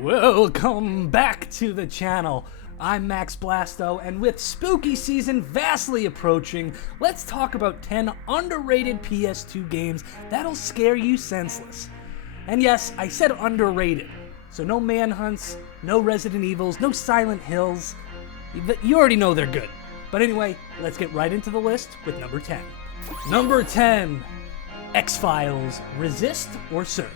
Welcome back to the channel. I'm Max Blasto, and with spooky season vastly approaching, let's talk about 10 underrated PS2 games that'll scare you senseless. And yes, I said underrated, so no Manhunts, no Resident Evils, no Silent Hills. You already know they're good. But anyway, let's get right into the list with number 10. Number 10, X-Files: Resist or Serve.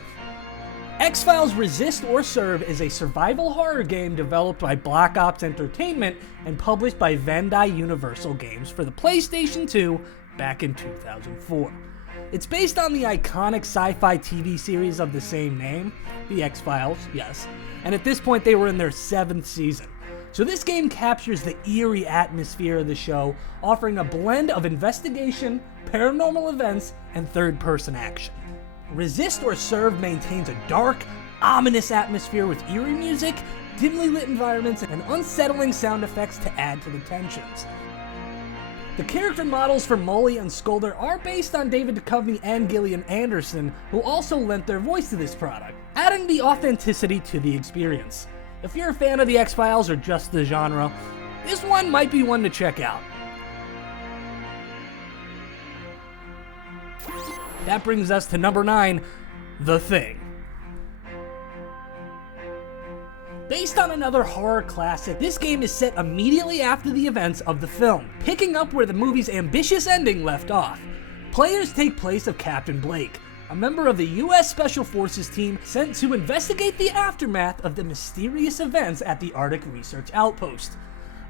X-Files: Resist or Serve is a survival horror game developed by Black Ops Entertainment and published by Bandai Universal Games for the PlayStation 2 back in 2004. It's based on the iconic sci-fi TV series of the same name, The X-Files, yes, and at this point they were in their 7th season. So this game captures the eerie atmosphere of the show, offering a blend of investigation, paranormal events, and third-person action. Resist or Serve maintains a dark, ominous atmosphere with eerie music, dimly lit environments, and unsettling sound effects to add to the tensions. The character models for Molly and Skolder are based on David Duchovny and Gillian Anderson, who also lent their voice to this product, adding the authenticity to the experience. If you're a fan of the X-Files or just the genre, this one might be one to check out. That brings us to number 9, The Thing. Based on another horror classic, this game is set immediately after the events of the film, picking up where the movie's ambitious ending left off. Players take place of Captain Blake, a member of the US Special Forces team sent to investigate the aftermath of the mysterious events at the Arctic Research Outpost.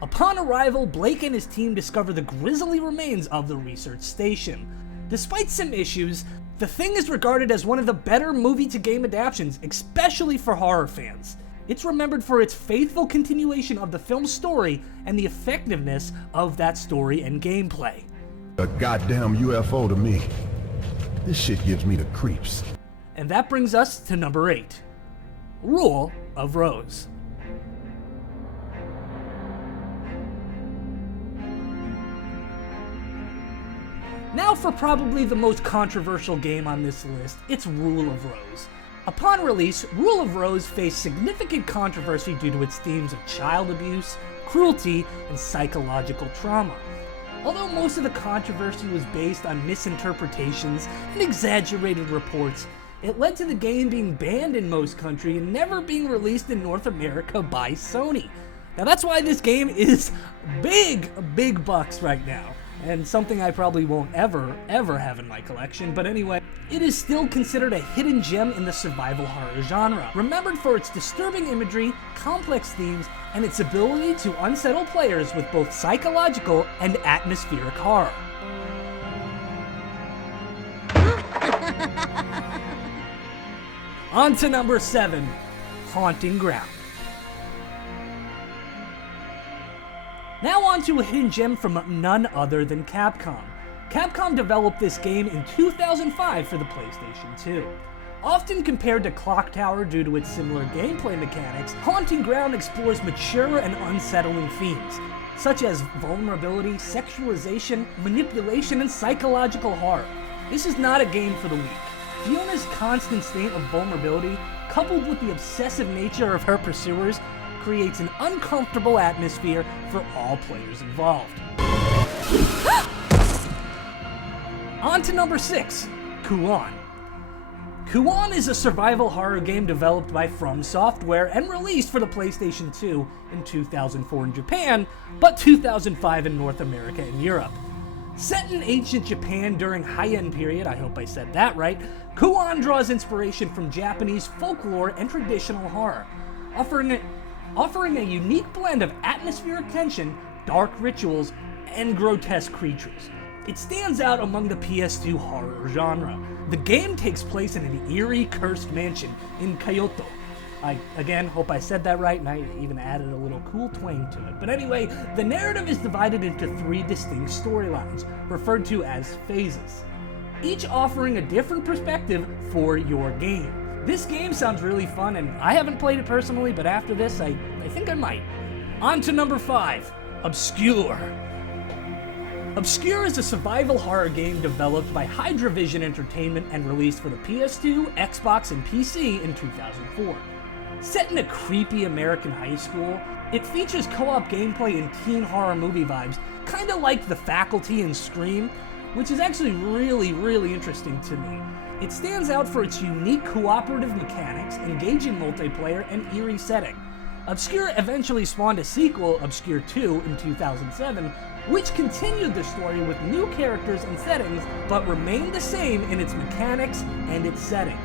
Upon arrival, Blake and his team discover the grisly remains of the research station. Despite some issues, The Thing is regarded as one of the better movie-to-game adaptations, especially for horror fans. It's remembered for its faithful continuation of the film's story and the effectiveness of that story and gameplay. A goddamn UFO to me. This shit gives me the creeps. And that brings us to number 8, Rule of Rose. Now for probably the most controversial game on this list, it's Rule of Rose. Upon release, Rule of Rose faced significant controversy due to its themes of child abuse, cruelty, and psychological trauma. Although most of the controversy was based on misinterpretations and exaggerated reports, it led to the game being banned in most countries and never being released in North America by Sony. Now that's why this game is big bucks right now, and something I probably won't ever have in my collection, but anyway, it is still considered a hidden gem in the survival horror genre, remembered for its disturbing imagery, complex themes, and its ability to unsettle players with both psychological and atmospheric horror. On to number 7, Haunting Ground. Now on to a hidden gem from none other than Capcom. Capcom developed this game in 2005 for the PlayStation 2. Often compared to Clock Tower due to its similar gameplay mechanics, Haunting Ground explores mature and unsettling themes, such as vulnerability, sexualization, manipulation, and psychological horror. This is not a game for the weak. Fiona's constant state of vulnerability, coupled with the obsessive nature of her pursuers, creates an uncomfortable atmosphere for all players involved. On to number 6, Kuan. Kuan is a survival horror game developed by From Software and released for the PlayStation 2 in 2004 in Japan, but 2005 in North America and Europe. Set in ancient Japan during Heian period, I hope I said that right, Kuan draws inspiration from Japanese folklore and traditional horror, offering a unique blend of atmospheric tension, dark rituals, and grotesque creatures. It stands out among the PS2 horror genre. The game takes place in an eerie, cursed mansion in Kyoto. I, again, hope I said that right, and I even added a little cool twang to it. But anyway, the narrative is divided into 3 distinct storylines, referred to as phases, each offering a different perspective for your game. This game sounds really fun, and I haven't played it personally, but after this, I think I might. On to number 5, Obscure. Obscure is a survival horror game developed by Hydravision Entertainment and released for the PS2, Xbox, and PC in 2004. Set in a creepy American high school, it features co-op gameplay and teen horror movie vibes, kinda like The Faculty and Scream, which is actually really interesting to me. It stands out for its unique cooperative mechanics, engaging multiplayer, and eerie setting. Obscure eventually spawned a sequel, Obscure 2, in 2007, which continued the story with new characters and settings, but remained the same in its mechanics and its setting.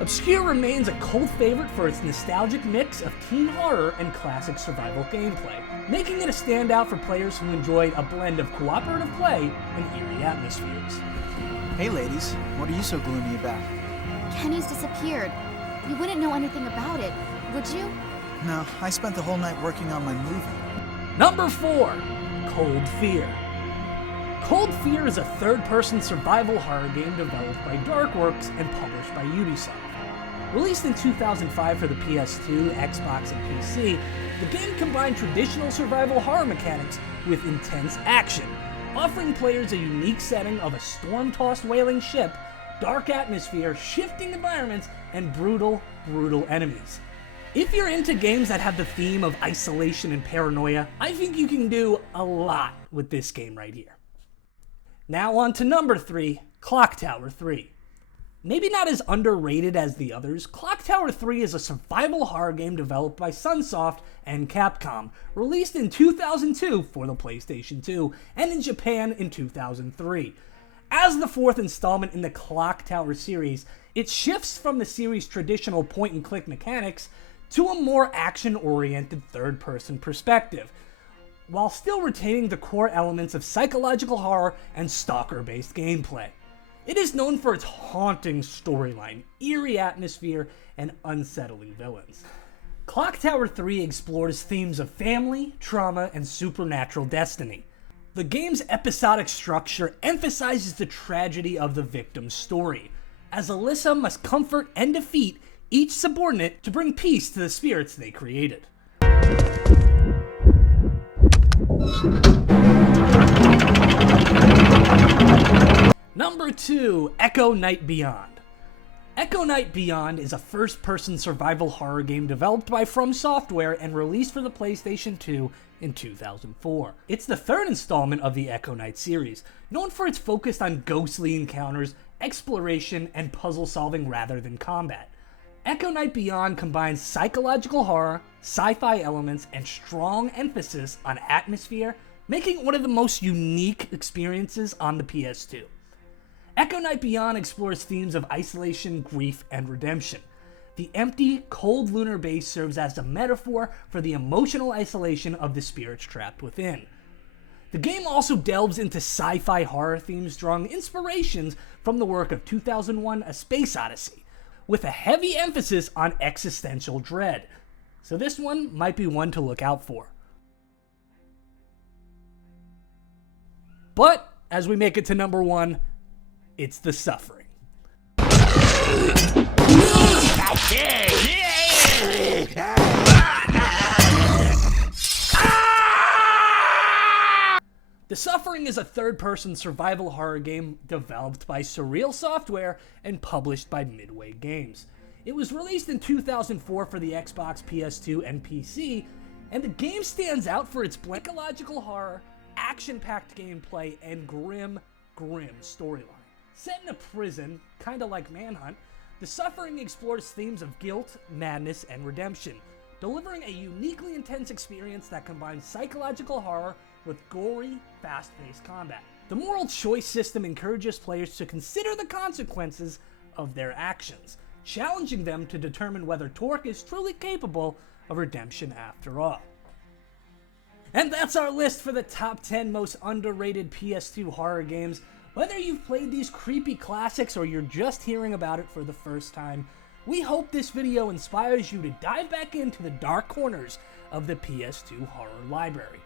Obscure remains a cult favorite for its nostalgic mix of teen horror and classic survival gameplay, making it a standout for players who enjoyed a blend of cooperative play and eerie atmospheres. Hey ladies, what are you so gloomy about? Kenny's disappeared. You wouldn't know anything about it, would you? No, I spent the whole night working on my movie. Number 4. Cold Fear. Cold Fear is a third-person survival horror game developed by Darkworks and published by Ubisoft. Released in 2005 for the PS2, Xbox, and PC, the game combined traditional survival horror mechanics with intense action, offering players a unique setting of a storm-tossed whaling ship, dark atmosphere, shifting environments, and brutal enemies. If you're into games that have the theme of isolation and paranoia, I think you can do a lot with this game right here. Now on to number 3, Clock Tower 3. Maybe not as underrated as the others, Clock Tower 3 is a survival horror game developed by Sunsoft and Capcom, released in 2002 for the PlayStation 2 and in Japan in 2003. As the fourth installment in the Clock Tower series, it shifts from the series' traditional point-and-click mechanics to a more action-oriented third-person perspective, while still retaining the core elements of psychological horror and stalker-based gameplay. It is known for its haunting storyline, eerie atmosphere, and unsettling villains. Clock Tower 3 explores themes of family, trauma, and supernatural destiny. The game's episodic structure emphasizes the tragedy of the victim's story, as Alyssa must comfort and defeat each subordinate to bring peace to the spirits they created. Number 2, Echo Night Beyond. Echo Night Beyond is a first-person survival horror game developed by From Software and released for the PlayStation 2 in 2004. It's the third installment of the Echo Night series, known for its focus on ghostly encounters, exploration, and puzzle solving rather than combat. Echo Night Beyond combines psychological horror, sci-fi elements, and strong emphasis on atmosphere, making it one of the most unique experiences on the PS2. Echo Night Beyond explores themes of isolation, grief, and redemption. The empty, cold lunar base serves as a metaphor for the emotional isolation of the spirits trapped within. The game also delves into sci-fi horror themes, drawing inspirations from the work of 2001: A Space Odyssey, with a heavy emphasis on existential dread. So this one might be one to look out for. But, as we make it to number 1, it's The Suffering. The Suffering is a third-person survival horror game developed by Surreal Software and published by Midway Games. It was released in 2004 for the Xbox, PS2, and PC, and the game stands out for its psychological horror, action-packed gameplay, and grim storyline. Set in a prison, kinda like Manhunt, The Suffering explores themes of guilt, madness, and redemption, delivering a uniquely intense experience that combines psychological horror with gory, fast-paced combat. The moral choice system encourages players to consider the consequences of their actions, challenging them to determine whether Torque is truly capable of redemption after all. And that's our list for the top 10 most underrated PS2 horror games. Whether you've played these creepy classics or you're just hearing about it for the first time, we hope this video inspires you to dive back into the dark corners of the PS2 horror library.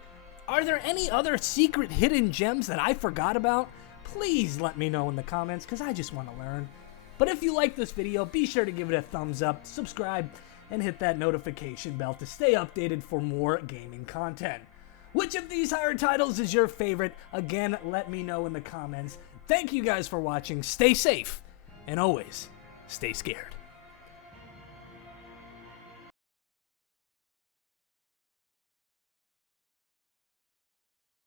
Are there any other secret hidden gems that I forgot about? Please let me know in the comments, because I just want to learn. But if you like this video, be sure to give it a thumbs up, subscribe, and hit that notification bell to stay updated for more gaming content. Which of these horror titles is your favorite? Again, let me know in the comments. Thank you guys for watching. Stay safe, and always stay scared.